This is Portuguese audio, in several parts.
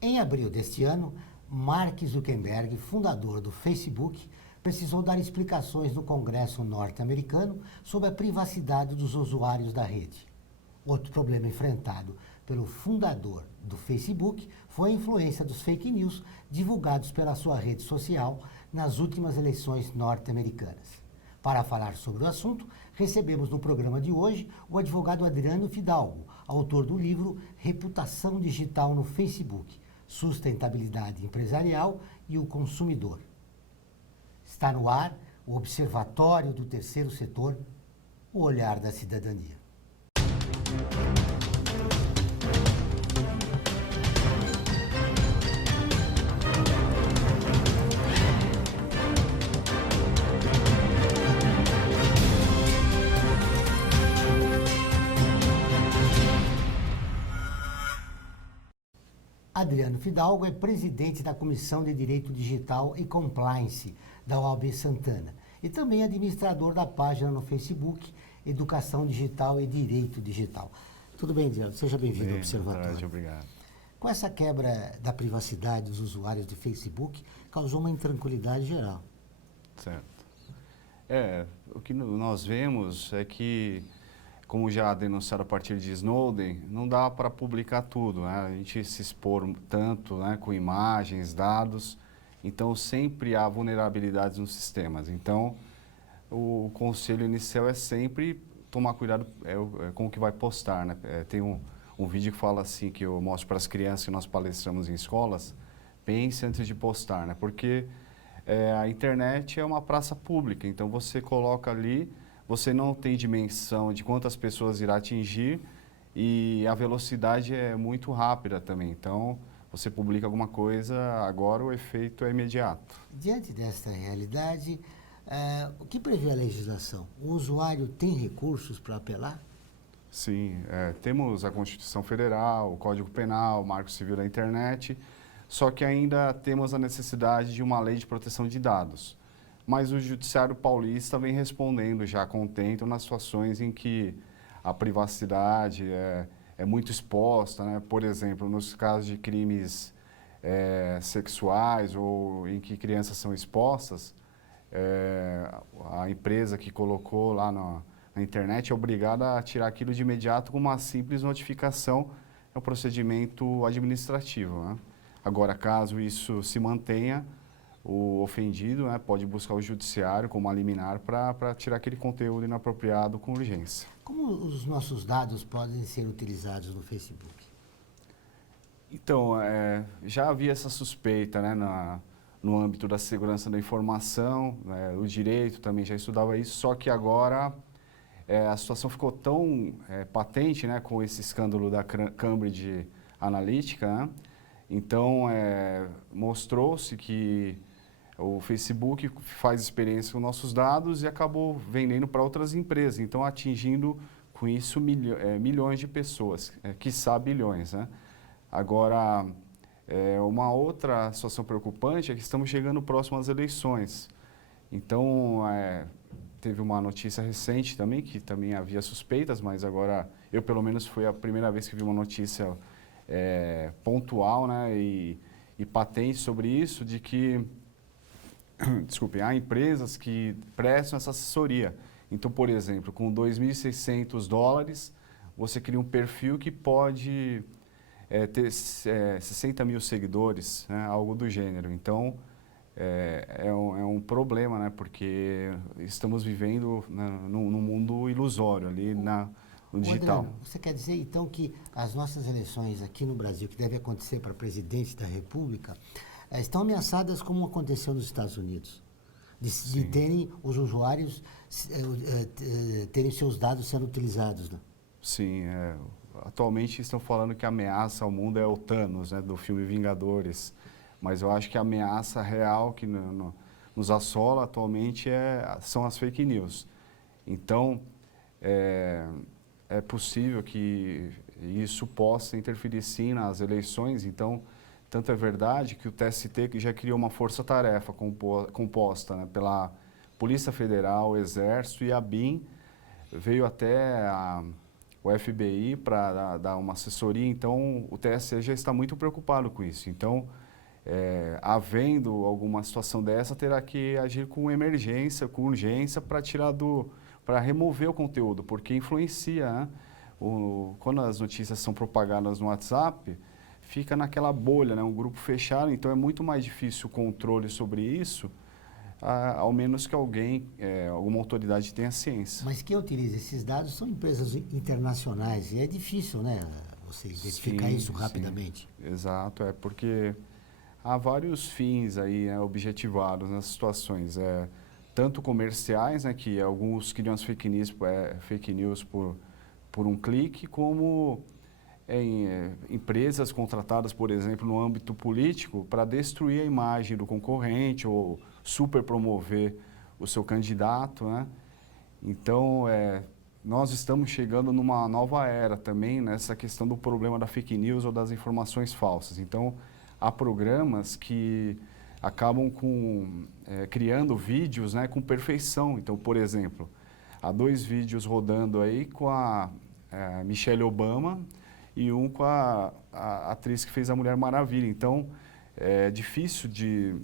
Em abril deste ano, Mark Zuckerberg, fundador do Facebook, precisou dar explicações no Congresso norte-americano sobre a privacidade dos usuários da rede. Outro problema enfrentado pelo fundador do Facebook foi a influência dos fake news divulgados pela sua rede social nas últimas eleições norte-americanas. Para falar sobre o assunto, recebemos no programa de hoje o advogado Adriano Fidalgo, autor do livro Reputação Digital no Facebook, Sustentabilidade Empresarial e o Consumidor. Está no ar o Observatório do Terceiro Setor, o olhar da cidadania. Adriano Fidalgo é presidente da Comissão de Direito Digital e Compliance da OAB Santana e também administrador da página no Facebook Educação Digital e Direito Digital. Tudo bem, Adriano? Seja bem-vindo ao Observatório. Boa tarde, obrigado. Com essa quebra da privacidade dos usuários de Facebook, causou uma intranquilidade geral. Certo. O que nós vemos é que, como já denunciaram a partir de Snowden, não dá para publicar tudo, né? A gente se expor tanto, né, com imagens, dados, então sempre há vulnerabilidades nos sistemas. Então, o conselho inicial é sempre tomar cuidado com o que vai postar, né? Tem um vídeo que fala assim, que eu mostro para as crianças que nós palestramos em escolas, pense antes de postar, né? Porque a internet é uma praça pública, então você coloca ali, você não tem dimensão de quantas pessoas irá atingir e a velocidade é muito rápida também. Então, você publica alguma coisa, agora o efeito é imediato. Diante desta realidade, o que prevê a legislação? O usuário tem recursos para apelar? Sim, temos a Constituição Federal, o Código Penal, o Marco Civil da Internet, só que ainda temos a necessidade de uma lei de proteção de dados. Mas o Judiciário Paulista vem respondendo já contento nas situações em que a privacidade é muito exposta, né? Por exemplo, nos casos de crimes sexuais ou em que crianças são expostas, a empresa que colocou lá na internet é obrigada a tirar aquilo de imediato com uma simples notificação, é um procedimento administrativo, né? Agora, caso isso se mantenha, o ofendido, né, pode buscar o judiciário como uma liminar para tirar aquele conteúdo inapropriado com urgência. Como os nossos dados podem ser utilizados no Facebook? Então, já havia essa suspeita, né, no âmbito da segurança da informação, o direito também já estudava isso, só que agora a situação ficou tão patente, né, com esse escândalo da Cambridge Analytica, né? Então, mostrou-se que o Facebook faz experiência com nossos dados e acabou vendendo para outras empresas, então atingindo com isso milhões de pessoas, quiçá bilhões, né? Agora, uma outra situação preocupante é que estamos chegando próximo às eleições. Então, teve uma notícia recente também, que também havia suspeitas, mas agora eu pelo menos foi a primeira vez que vi uma notícia pontual, né, e patente sobre isso, de que desculpem, há empresas que prestam essa assessoria. Então, por exemplo, com $2.600, você cria um perfil que pode ter 60 mil seguidores, né, algo do gênero. Então, é um problema, né, porque estamos vivendo num mundo ilusório ali no digital. Adriano, você quer dizer então que as nossas eleições aqui no Brasil, que devem acontecer para presidente da República, estão ameaçadas como aconteceu nos Estados Unidos, de terem os usuários terem seus dados sendo utilizados, né? Sim, atualmente estão falando que a ameaça ao mundo é o Thanos, né, do filme Vingadores, mas eu acho que a ameaça real que nos assola atualmente são as fake news. Então, é possível que isso possa interferir sim nas eleições. Então, tanto é verdade que o TST que já criou uma força-tarefa composta, né, pela Polícia Federal, o Exército e a BIM, veio até o FBI para dar uma assessoria, então o TSE já está muito preocupado com isso. Então, havendo alguma situação dessa, terá que agir com emergência, com urgência, para remover o conteúdo, porque influencia, né? Quando as notícias são propagadas no WhatsApp, fica naquela bolha, né? Um grupo fechado, então é muito mais difícil o controle sobre isso, ao menos que alguma autoridade tenha ciência. Mas quem utiliza esses dados são empresas internacionais e é difícil, né, você identificar isso rapidamente. Sim, exato, porque há vários fins aí, né, objetivados nessas situações, tanto comerciais, né, que alguns criam as fake news por um clique, como empresas contratadas, por exemplo, no âmbito político para destruir a imagem do concorrente ou super promover o seu candidato, né? Então, nós estamos chegando numa nova era também nessa questão do problema da fake news ou das informações falsas. Então, há programas que acabam criando vídeos, né, com perfeição. Então, por exemplo, há 2 vídeos rodando aí com a Michelle Obama e um com a atriz que fez a Mulher Maravilha. Então, é difícil de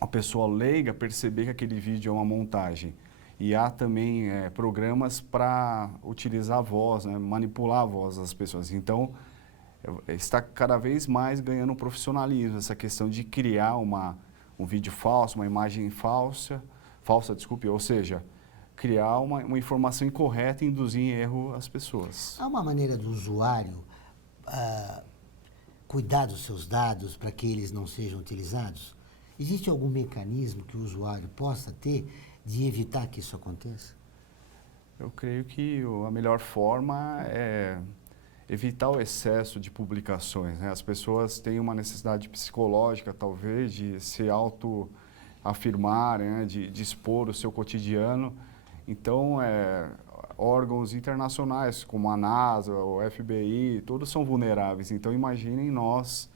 a pessoa leiga perceber que aquele vídeo é uma montagem. E há também programas para utilizar a voz, né, manipular a voz das pessoas. Então, está cada vez mais ganhando profissionalismo, essa questão de criar um vídeo falso, uma imagem falsa, ou seja, criar uma informação incorreta e induzir em erro as pessoas. Há uma maneira do usuário cuidar dos seus dados para que eles não sejam utilizados? Existe algum mecanismo que o usuário possa ter de evitar que isso aconteça? Eu creio que a melhor forma é evitar o excesso de publicações, né? As pessoas têm uma necessidade psicológica, talvez, de se autoafirmarem, né? de expor o seu cotidiano. Então, órgãos internacionais como a NASA, o FBI, todos são vulneráveis. Então, imaginem nós,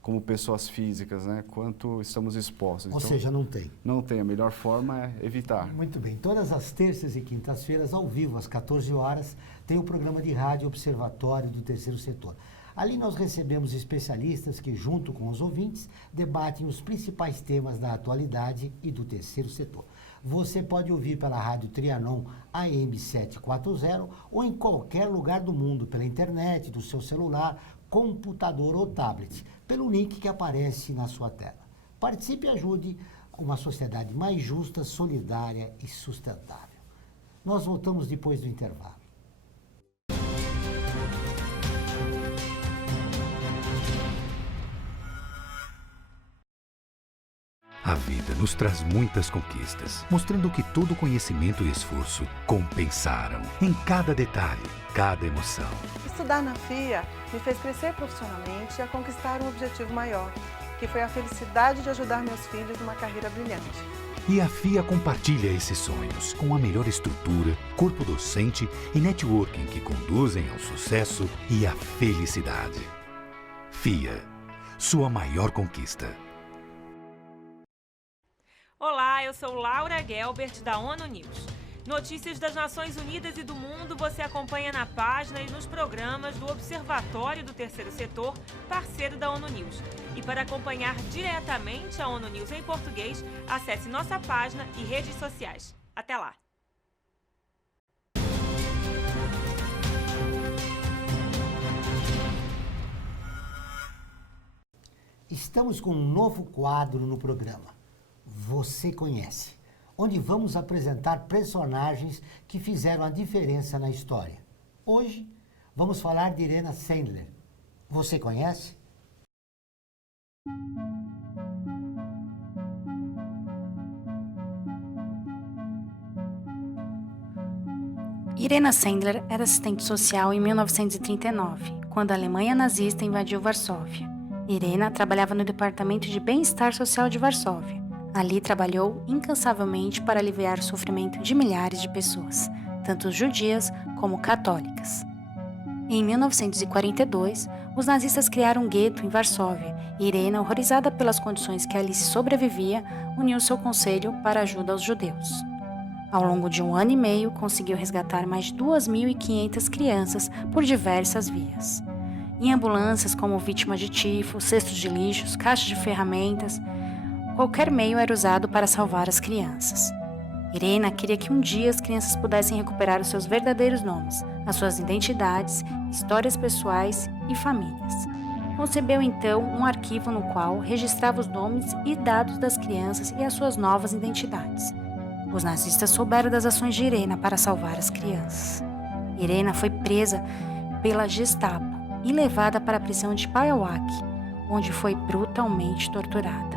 como pessoas físicas, né, quanto estamos expostos. Ou então, seja, não tem. Não tem. A melhor forma é evitar. Muito bem. Todas as terças e quintas-feiras, ao vivo, às 14 horas, tem o programa de rádio Observatório do Terceiro Setor. Ali nós recebemos especialistas que, junto com os ouvintes, debatem os principais temas da atualidade e do terceiro setor. Você pode ouvir pela Rádio Trianon AM 740 ou em qualquer lugar do mundo, pela internet, do seu celular, computador ou tablet, pelo link que aparece na sua tela. Participe e ajude uma sociedade mais justa, solidária e sustentável. Nós voltamos depois do intervalo. A vida nos traz muitas conquistas, mostrando que todo conhecimento e esforço compensaram em cada detalhe, cada emoção. Estudar na FIA me fez crescer profissionalmente e a conquistar um objetivo maior, que foi a felicidade de ajudar meus filhos numa carreira brilhante. E a FIA compartilha esses sonhos com a melhor estrutura, corpo docente e networking que conduzem ao sucesso e à felicidade. FIA, sua maior conquista. Olá, eu sou Laura Gelbert, da ONU News. Notícias das Nações Unidas e do mundo você acompanha na página e nos programas do Observatório do Terceiro Setor, parceiro da ONU News. E para acompanhar diretamente a ONU News em português, acesse nossa página e redes sociais. Até lá! Estamos com um novo quadro no programa. Você conhece, onde vamos apresentar personagens que fizeram a diferença na história. Hoje, vamos falar de Irena Sandler. Você conhece? Irena Sandler era assistente social em 1939, quando a Alemanha nazista invadiu Varsóvia. Irena trabalhava no Departamento de Bem-Estar Social de Varsóvia. Ali trabalhou incansavelmente para aliviar o sofrimento de milhares de pessoas, tanto judias como católicas. Em 1942, os nazistas criaram um gueto em Varsóvia e Irena, horrorizada pelas condições que ali se sobrevivia, uniu seu conselho para a ajuda aos judeus. Ao longo de 1 ano e meio, conseguiu resgatar mais de 2.500 crianças por diversas vias. Em ambulâncias como vítima de tifo, cestos de lixos, caixas de ferramentas, qualquer meio era usado para salvar as crianças. Irena queria que um dia as crianças pudessem recuperar os seus verdadeiros nomes, as suas identidades, histórias pessoais e famílias. Concebeu então um arquivo no qual registrava os nomes e dados das crianças e as suas novas identidades. Os nazistas souberam das ações de Irena para salvar as crianças. Irena foi presa pela Gestapo e levada para a prisão de Payawak, onde foi brutalmente torturada.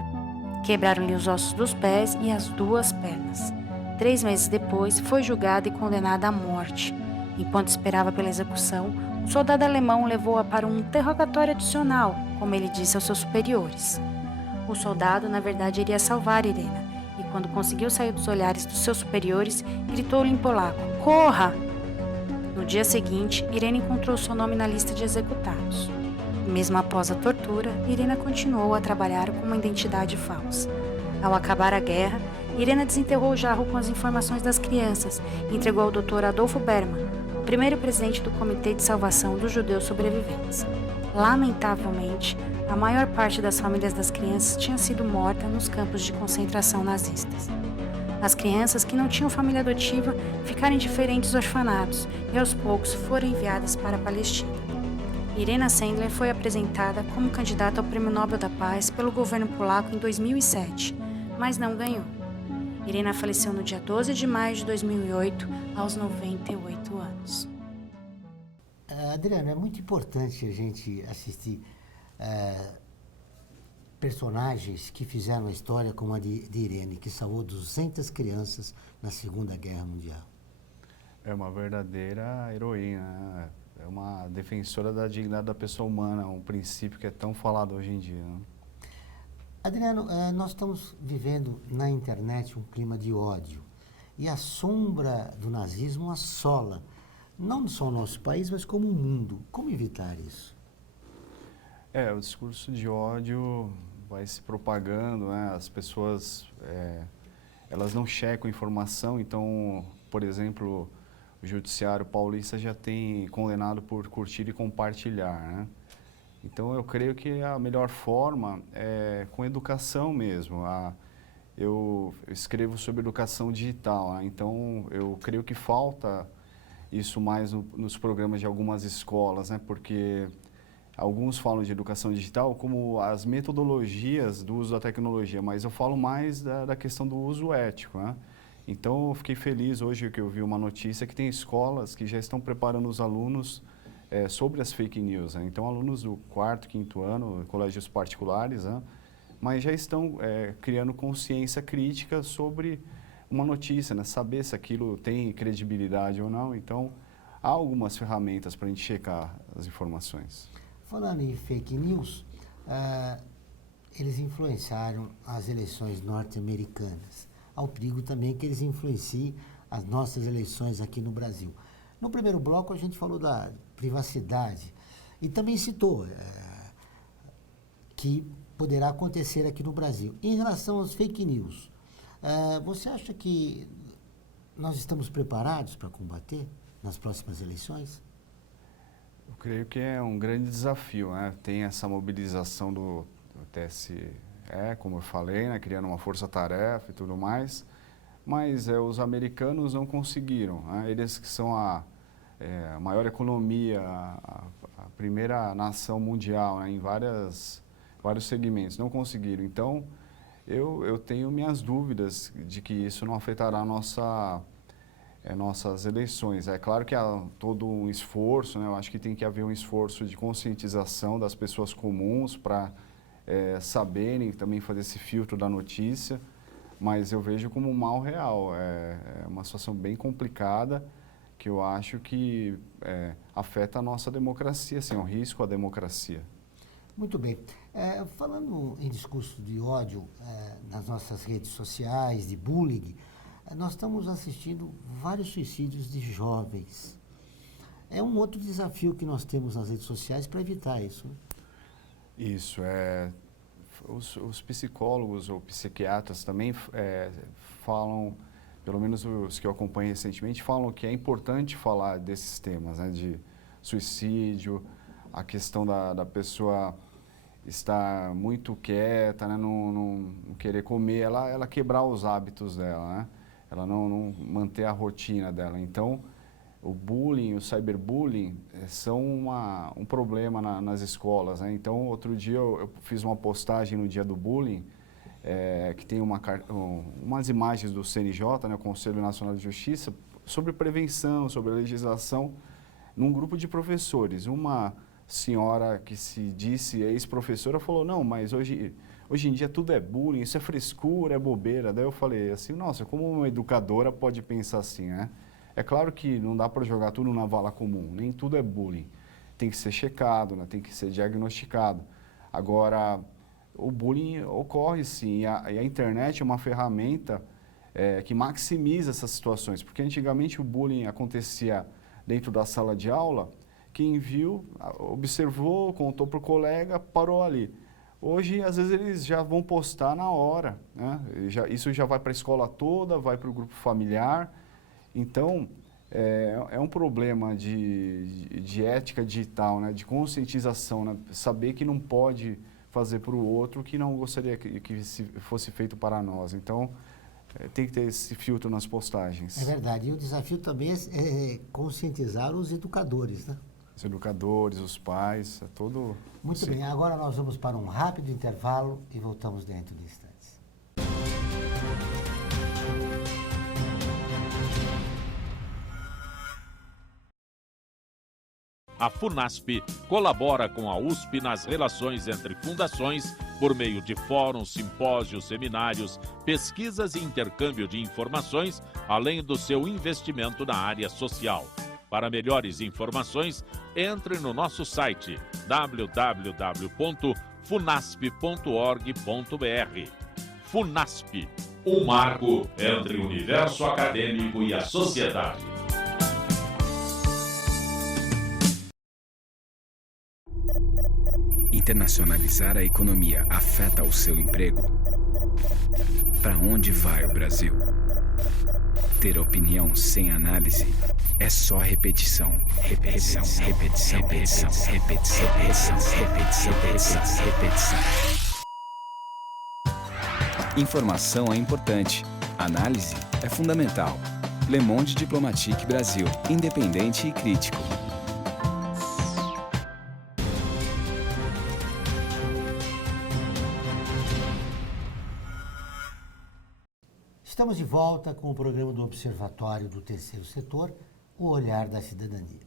Quebraram-lhe os ossos dos pés e as 2 pernas. 3 meses depois, foi julgada e condenada à morte. Enquanto esperava pela execução, um soldado alemão levou-a para um interrogatório adicional, como ele disse aos seus superiores. O soldado, na verdade, iria salvar Irena, e quando conseguiu sair dos olhares dos seus superiores, gritou-lhe em polaco: "Corra!" No dia seguinte, Irena encontrou seu nome na lista de executados. Mesmo após a tortura, Irena continuou a trabalhar com uma identidade falsa. Ao acabar a guerra, Irena desenterrou o jarro com as informações das crianças e entregou ao Dr. Adolfo Berman, o primeiro presidente do Comitê de Salvação dos Judeus Sobreviventes. Lamentavelmente, a maior parte das famílias das crianças tinha sido morta nos campos de concentração nazistas. As crianças que não tinham família adotiva ficaram em diferentes orfanatos e aos poucos foram enviadas para a Palestina. Irena Sendler foi apresentada como candidata ao Prêmio Nobel da Paz pelo governo polaco em 2007, mas não ganhou. Irena faleceu no dia 12 de maio de 2008, aos 98 anos. Adriana, é muito importante a gente assistir personagens que fizeram a história como a de Irene, que salvou 200 crianças na Segunda Guerra Mundial. É uma verdadeira heroína, né? É uma defensora da dignidade da pessoa humana, um princípio que é tão falado hoje em dia, né? Adriano, nós estamos vivendo na internet um clima de ódio e a sombra do nazismo assola, não só o nosso país, mas como o mundo. Como evitar isso? O discurso de ódio vai se propagando, né? As pessoas, elas não checam informação, então, por exemplo, o judiciário paulista já tem condenado por curtir e compartilhar, né? Então, eu creio que a melhor forma é com educação mesmo. Eu escrevo sobre educação digital, né? Então, eu creio que falta isso mais nos programas de algumas escolas, né? Porque alguns falam de educação digital como as metodologias do uso da tecnologia, mas eu falo mais da questão do uso ético, né? Então, eu fiquei feliz hoje que eu vi uma notícia que tem escolas que já estão preparando os alunos sobre as fake news, né? Então, alunos do 4º, 5º ano, colégios particulares, né? Mas já estão criando consciência crítica sobre uma notícia, né? Saber se aquilo tem credibilidade ou não. Então, há algumas ferramentas para a gente checar as informações. Falando em fake news, eles influenciaram as eleições norte-americanas. Há o perigo também que eles influenciem as nossas eleições aqui no Brasil. No primeiro bloco, a gente falou da privacidade e também citou que poderá acontecer aqui no Brasil. Em relação aos fake news, você acha que nós estamos preparados para combater nas próximas eleições? Eu creio que é um grande desafio, né? Tem essa mobilização do TSE, como eu falei, né? Criando uma força-tarefa e tudo mais, mas os americanos não conseguiram, né? Eles que são a maior economia, a primeira nação mundial, né? Em vários segmentos, não conseguiram. Então, eu tenho minhas dúvidas de que isso não afetará nossas eleições. É claro que há todo um esforço, né? Eu acho que tem que haver um esforço de conscientização das pessoas comuns para saberem também fazer esse filtro da notícia, mas eu vejo como um mal real. É uma situação bem complicada que eu acho que afeta a nossa democracia, assim, é um risco à democracia. Muito bem. Falando em discurso de ódio nas nossas redes sociais, de bullying, nós estamos assistindo vários suicídios de jovens. É um outro desafio que nós temos nas redes sociais para evitar isso. Isso, os psicólogos ou psiquiatras também falam pelo menos os que eu acompanhei recentemente, falam que é importante falar desses temas, né, de suicídio, a questão da pessoa estar muito quieta, né, não querer comer, ela quebrar os hábitos dela, né, ela não manter a rotina dela. Então, o bullying, o cyberbullying são um problema nas escolas, né? Então, outro dia eu fiz uma postagem no dia do bullying, que tem umas imagens do CNJ, né, o Conselho Nacional de Justiça, sobre prevenção, sobre a legislação, num grupo de professores. Uma senhora que se disse ex-professora falou, não, mas hoje em dia tudo é bullying, isso é frescura, é bobeira. Daí eu falei assim, nossa, como uma educadora pode pensar assim, né? É claro que não dá para jogar tudo na vala comum, nem tudo é bullying. Tem que ser checado, né? Tem que ser diagnosticado. Agora, o bullying ocorre sim, e a internet é uma ferramenta que maximiza essas situações, porque antigamente o bullying acontecia dentro da sala de aula, quem viu, observou, contou para o colega, parou ali. Hoje, às vezes, eles já vão postar na hora, né? Isso já vai para a escola toda, vai para o grupo familiar. Então, é um problema de ética digital, né? De conscientização, né? Saber que não pode fazer para o outro que não gostaria que fosse feito para nós. Então, tem que ter esse filtro nas postagens. É verdade. E o desafio também é conscientizar os educadores, né? Os educadores, os pais, é todo... Muito bem, agora nós vamos para um rápido intervalo e voltamos dentro de instantes. A FUNASP colabora com a USP nas relações entre fundações por meio de fóruns, simpósios, seminários, pesquisas e intercâmbio de informações, além do seu investimento na área social. Para melhores informações, entre no nosso site www.funasp.org.br. FUNASP, um marco entre o universo acadêmico e a sociedade. Internacionalizar a economia afeta o seu emprego? Para onde vai o Brasil? Ter opinião sem análise é só repetição. Repetição, repetição, repetição, repetição, repetição, repetição, repetição, repetição. Informação é importante. Análise é fundamental. Le Monde Diplomatique Brasil. Independente e crítico. Estamos de volta com o programa do Observatório do Terceiro Setor, O Olhar da Cidadania.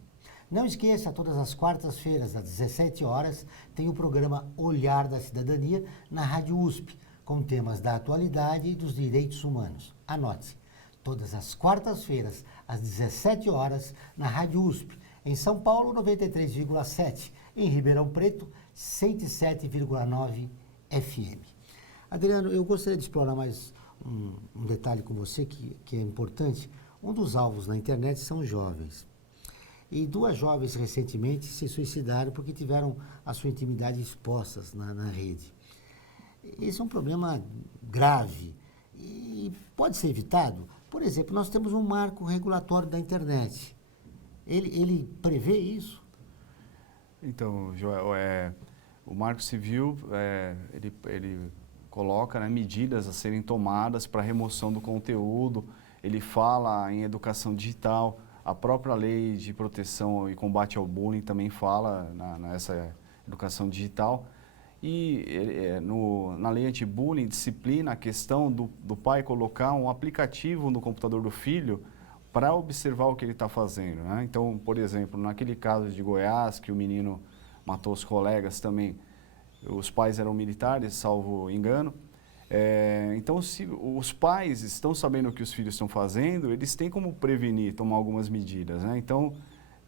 Não esqueça, todas as quartas-feiras, às 17 horas, tem o programa Olhar da Cidadania na Rádio USP, com temas da atualidade e dos direitos humanos. Anote-se, todas as quartas-feiras, às 17 horas, na Rádio USP, em São Paulo, 93,7, em Ribeirão Preto, 107,9 FM. Adriano, eu gostaria de explorar mais um detalhe com você que é importante. Um dos alvos na internet são jovens. E duas jovens recentemente se suicidaram porque tiveram a sua intimidade expostas na rede. Esse é um problema grave e pode ser evitado. Por exemplo, nós temos um marco regulatório da internet. Ele prevê isso? Então, Joel, o Marco Civil, ele coloca, né, medidas a serem tomadas para remoção do conteúdo, ele fala em educação digital, a própria lei de proteção e combate ao bullying também fala nessa educação digital. E na lei anti-bullying disciplina a questão do pai colocar um aplicativo no computador do filho para observar o que ele está fazendo, né? Então, por exemplo, naquele caso de Goiás, que o menino matou os colegas também, os pais eram militares, salvo engano. Então, se os pais estão sabendo o que os filhos estão fazendo, eles têm como prevenir, tomar algumas medidas, né? Então,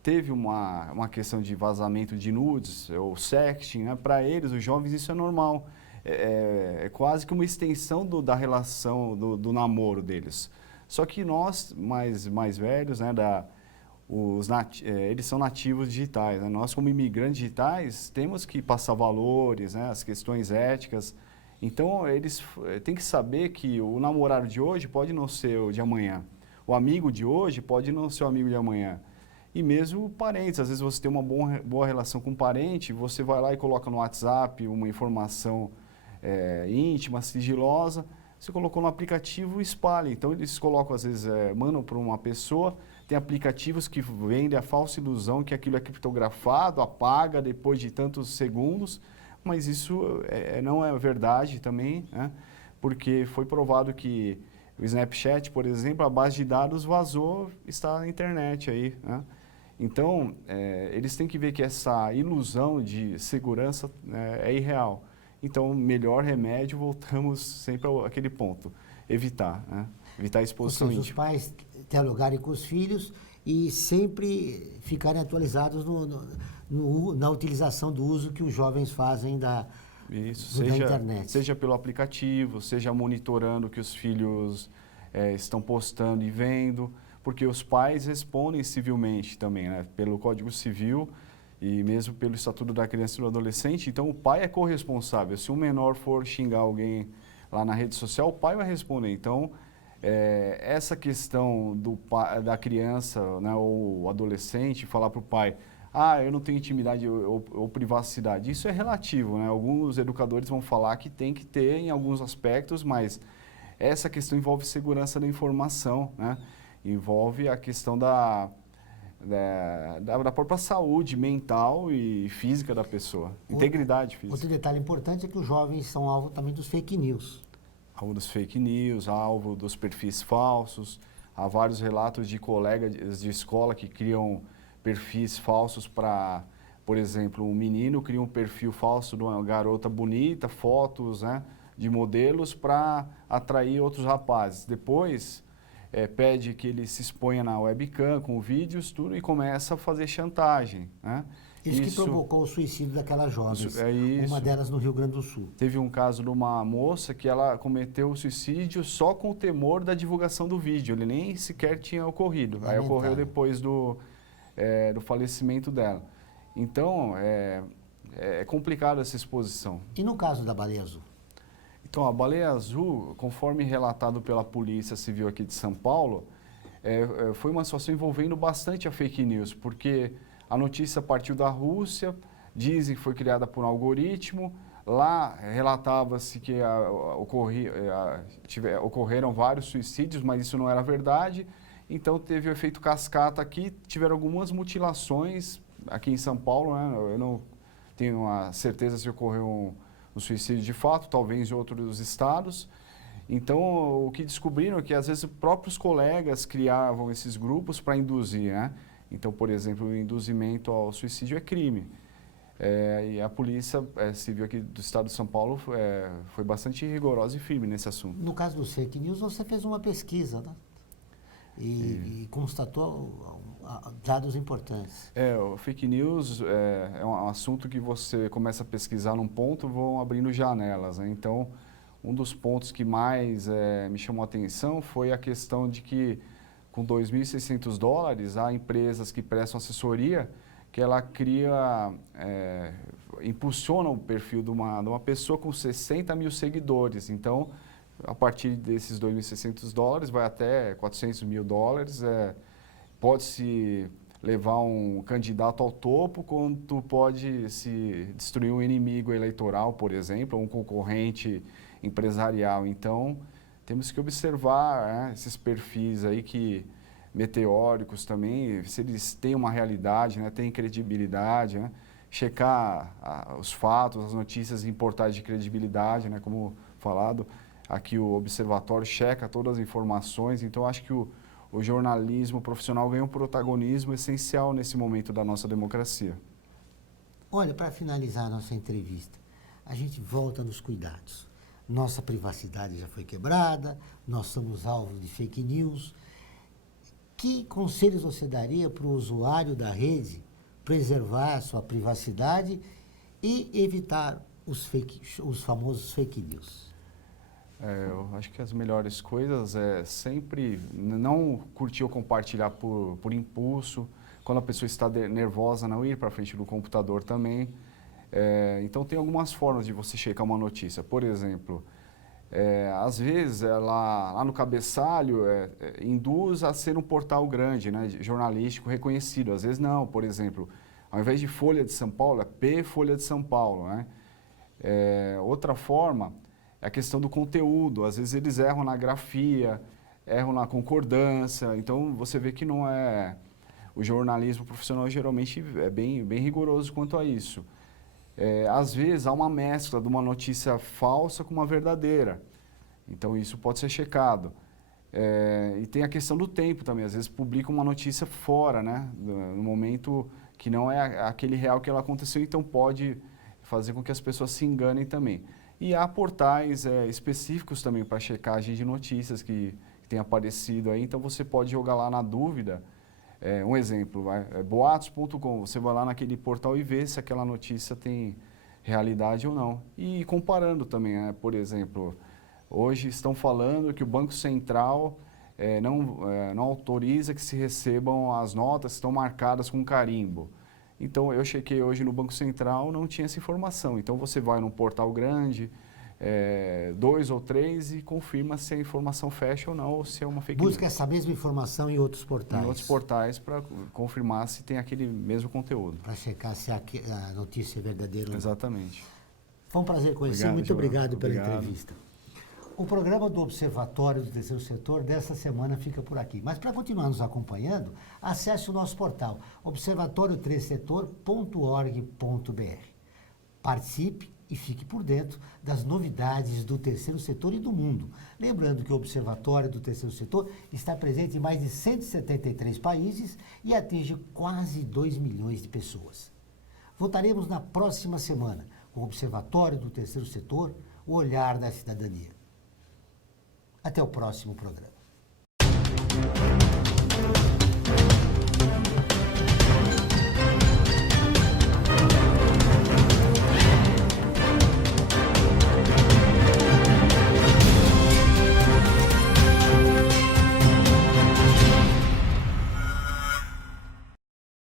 teve uma questão de vazamento de nudes, ou sexting, né? Para eles, os jovens, isso é normal. É quase que uma extensão da relação, do namoro deles. Só que nós, mais velhos, né, eles são nativos digitais, né? Nós, como imigrantes digitais, temos que passar valores, né, as questões éticas. Então, eles têm que saber que o namorado de hoje pode não ser o de amanhã. O amigo de hoje pode não ser o amigo de amanhã. E mesmo parentes, às vezes você tem uma boa relação com um parente, você vai lá e coloca no WhatsApp uma informação íntima, sigilosa, você colocou no aplicativo e espalha. Então eles colocam, às vezes, mandam para uma pessoa, tem aplicativos que vendem a falsa ilusão que aquilo é criptografado, apaga depois de tantos segundos, mas isso não é verdade também, né? Porque foi provado que o Snapchat, por exemplo, a base de dados vazou, está na internet aí, né? Então, eles têm que ver que essa ilusão de segurança é irreal. Então, o melhor remédio, voltamos sempre àquele ponto, evitar, né? Evitar a exposição íntima. Os pais dialogarem com os filhos e sempre ficarem atualizados na utilização do uso que os jovens fazem da internet. Seja pelo aplicativo, seja monitorando o que os filhos estão postando e vendo, porque os pais respondem civilmente também, né? Pelo Código Civil e mesmo pelo Estatuto da Criança e do Adolescente. Então, o pai é corresponsável. Se um menor for xingar alguém lá na rede social, o pai vai responder. Então, essa questão da criança, né, ou adolescente falar para o pai, eu não tenho intimidade ou privacidade, isso é relativo, né? Alguns educadores vão falar que tem que ter em alguns aspectos, mas essa questão envolve segurança da informação, né? Envolve a questão da própria saúde mental e física da pessoa, integridade física. Outro detalhe importante é que os jovens são alvo também dos fake news. Alvo dos fake news, alvo dos perfis falsos. Há vários relatos de colegas de escola que criam perfis falsos para, por exemplo, um menino cria um perfil falso de uma garota bonita, fotos, né, de modelos para atrair outros rapazes. Depois pede que ele se exponha na webcam com vídeos, tudo, e começa a fazer chantagem, né? Isso que provocou o suicídio daquelas jovens, uma delas no Rio Grande do Sul. Teve um caso de uma moça que ela cometeu o suicídio só com o temor da divulgação do vídeo, ele nem sequer tinha ocorrido. Aí ocorreu depois do falecimento dela. Então, é complicado essa exposição. E no caso da baleia azul? Então, a baleia azul, conforme relatado pela Polícia Civil aqui de São Paulo, foi uma situação envolvendo bastante a fake news, porque a notícia partiu da Rússia, dizem que foi criada por um algoritmo, lá relatava-se que ocorreram vários suicídios, mas isso não era verdade, então teve o efeito cascata aqui, tiveram algumas mutilações aqui em São Paulo, né? Eu não tenho a certeza se ocorreu um suicídio de fato, talvez em outros estados. Então, o que descobriram é que, às vezes, próprios colegas criavam esses grupos para induzir, né? Então, por exemplo, o induzimento ao suicídio é crime. E a Polícia Civil aqui do estado de São Paulo foi bastante rigorosa e firme nesse assunto. No caso dos fake news, você fez uma pesquisa, né? E constatou dados importantes. O fake news é um assunto que você começa a pesquisar num ponto, vão abrindo janelas, né? Então, um dos pontos que mais me chamou a atenção foi a questão de que, com $2.600, há empresas que prestam assessoria que ela impulsiona o perfil de uma pessoa com 60 mil seguidores. Então, a partir desses $2.600 vai até $400 mil. Pode-se levar um candidato ao topo, quanto pode se destruir um inimigo eleitoral, por exemplo, ou um concorrente empresarial. Então, temos que observar esses perfis aí meteóricos também, se eles têm uma realidade, né, têm credibilidade, né, checar os fatos, as notícias em portais de credibilidade, né, como falado. Aqui o Observatório checa todas as informações, então acho que o jornalismo profissional ganha um protagonismo essencial nesse momento da nossa democracia. Olha, para finalizar a nossa entrevista, a gente volta nos cuidados. Nossa privacidade já foi quebrada, nós somos alvo de fake news. Que conselhos você daria para o usuário da rede preservar a sua privacidade e evitar os famosos fake news? Eu acho que as melhores coisas é sempre não curtir ou compartilhar por impulso. Quando a pessoa está nervosa, não ir para frente do computador também. Então, tem algumas formas de você checar uma notícia. Por exemplo, Às vezes, lá no cabeçalho, induz a ser um portal grande, né, jornalístico reconhecido. Às vezes não, por exemplo, ao invés de Folha de São Paulo, é P Folha de São Paulo, né? Outra forma é a questão do conteúdo. Às vezes eles erram na grafia, erram na concordância. Então, você vê que não é... O jornalismo profissional geralmente é bem rigoroso quanto a isso. Às vezes há uma mescla de uma notícia falsa com uma verdadeira. Então isso pode ser checado. E tem a questão do tempo também. Às vezes publica uma notícia fora, né, no momento que não é aquele real que ela aconteceu, então pode fazer com que as pessoas se enganem também. E há portais específicos também para checagem de notícias que tem aparecido aí, então você pode jogar lá na dúvida. Um exemplo, boatos.com, você vai lá naquele portal e vê se aquela notícia tem realidade ou não. E comparando também, por exemplo, hoje estão falando que o Banco Central não autoriza que se recebam as notas que estão marcadas com carimbo. Então, eu chequei hoje no Banco Central, não tinha essa informação. Então, você vai num portal grande, 2 ou 3 e confirma se a informação fecha ou não, ou se é uma fake news. Busca essa mesma informação em outros portais. Em outros portais para confirmar se tem aquele mesmo conteúdo. Para checar se a notícia é verdadeira ou não. Exatamente. Foi um prazer conhecer. Muito obrigado pela entrevista. O programa do Observatório do Terceiro Setor dessa semana fica por aqui. Mas para continuar nos acompanhando, acesse o nosso portal observatorioterceirsetor.org.br. Participe e fique por dentro das novidades do terceiro setor e do mundo. Lembrando que o Observatório do Terceiro Setor está presente em mais de 173 países e atinge quase 2 milhões de pessoas. Voltaremos na próxima semana com o Observatório do Terceiro Setor, o olhar da cidadania. Até o próximo programa.